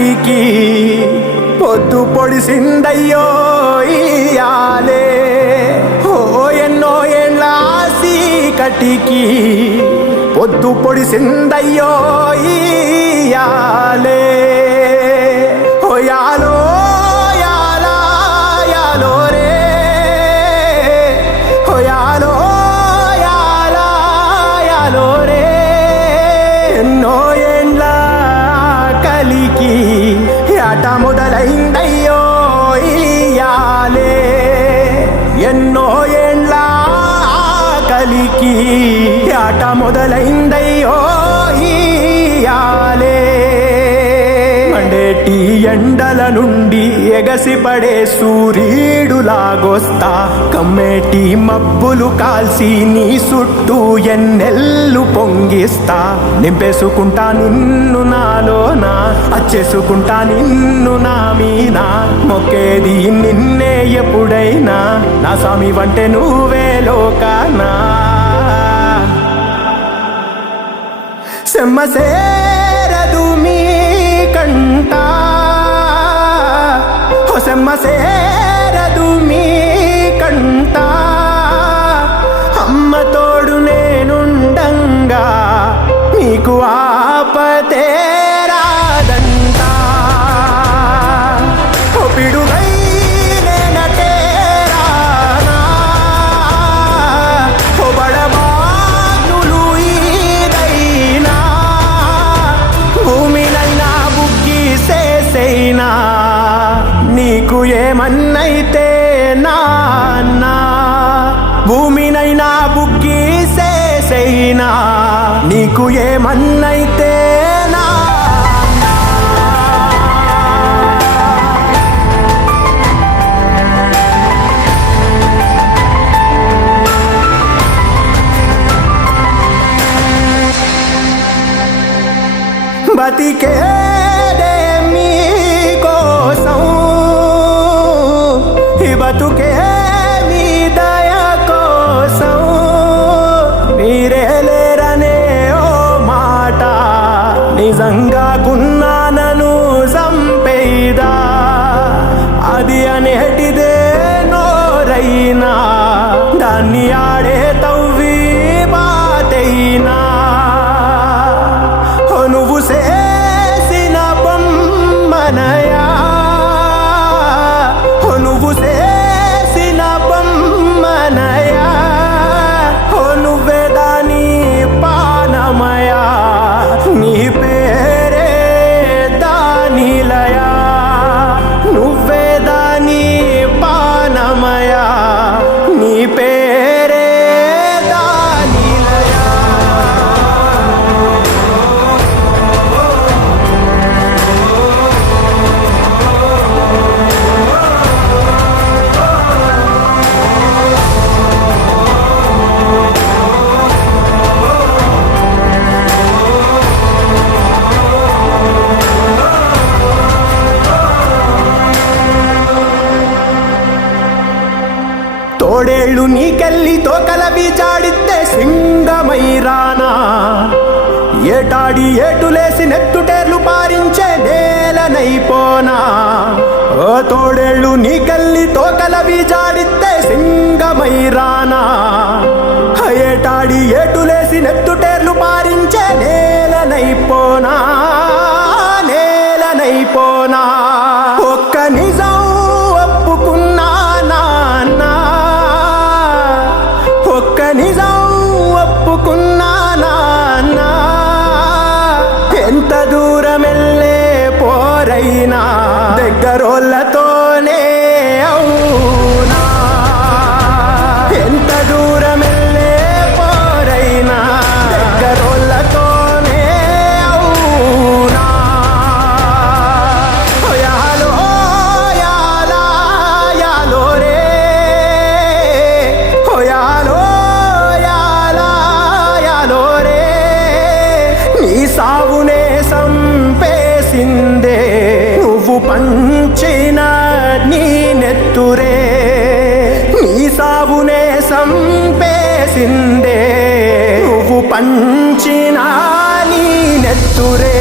కటికి పొద్దు పొడిసిందయ్యో ఇయాలే ఓ ఎన్నో ఏండ్ల కటికి పొద్దు పొడిసిందయ్యో ఇయాలే ఓ యాలో యాలా యాలో రే ఓ యాలో యాలా యాలో రే ఎన్నో ఏండ్ల కలికి ఆట మొదలైందయ్యో ఇయాలే ఎన్నో ఏండ్ల కలికి ఆట మొదలైందయ్యో ఇయాలే మండేటి ఎండల నుండి ఎగసిపడే సూర్యుడులాగొస్తా కమ్మేటి మబ్బులు కాల్సి నీ చుట్టూ ఎన్నెల్లు పొంగిస్తా నింపేసుకుంటా నిన్ను నాలోనా అచ్చేసుకుంటా నిన్ను నా మీనా మొక్కేది నిన్నే ఎప్పుడైనా నా స్వామి వంటే నువ్వే లోకానా సెమ్మసేరదు మీ కంట ఓ సెమ్మసేరదు మీ కంట అమ్మ తోడు నేనుండంగా మీకు ఆపతే రాదంట ఓ పిడుగై నేనటే రానా ఓ బడబాగ్నులు ఈదైనా భూమినైనా బుగ్గి సేసైనా నీకు ఏమన్నైతే నాన్నా భూమినైనా బుగ్గి సేసైనా నీకు ఏమన్నైతే నాన్నా బతికేదే మీకోసం ఈ బతుకే మీ దయ కోసం మీరే లేరనే ఓ మాట నిజంగా గున్నానను సంపేదా అది అనేటిదే నోరైనా దాన్ని ఆడే తవ్వి బాతైనా నువ్వు చేసిన బొమ్మనయా నువ్వు చేసిన బొమ్మనయా నువ్వే దాని పానమయా నీ పేరే దానిలయా నువ్వే దాని పానమయా నీ పేరే దానిలయా తోడేళ్ళు నీకెళ్ళి తోకలవి చాడితే సింగమై రానా ఏటాడి ఏటులేసి నెత్తుటేర్లు పారించే నేలనైపోనా ఓ తోడేళ్ళు నీకెళ్ళి తోకలవి చాడితే సింగమై రానా ఏటాడి ఏటులేసి నెత్తుటేర్లు పారించే నేలనైపోనా నేలనైపోనా ఒక్క నిజం ఒప్పుకున్నా నాన్నా ఒక్క నిజం ఒప్పుకున్నా నాన్నా ఎంత దూరం వెళ్ళే పోరైనా దగ్గరోళ్ళతోనే అవునా ఎంత దూరం వెళ్ళే పోరైనా దగ్గరోళ్ళతోనే అవునా యాలో యాలా యాలో రే ఓ యాలో యాలా యాలో రే నీ సావునే సంపేసిందే నువ్వు పంచిన నీ నెత్తురే నీ సావునే సంపేసిందే నువ్వు పంచిన నీ నెత్తురే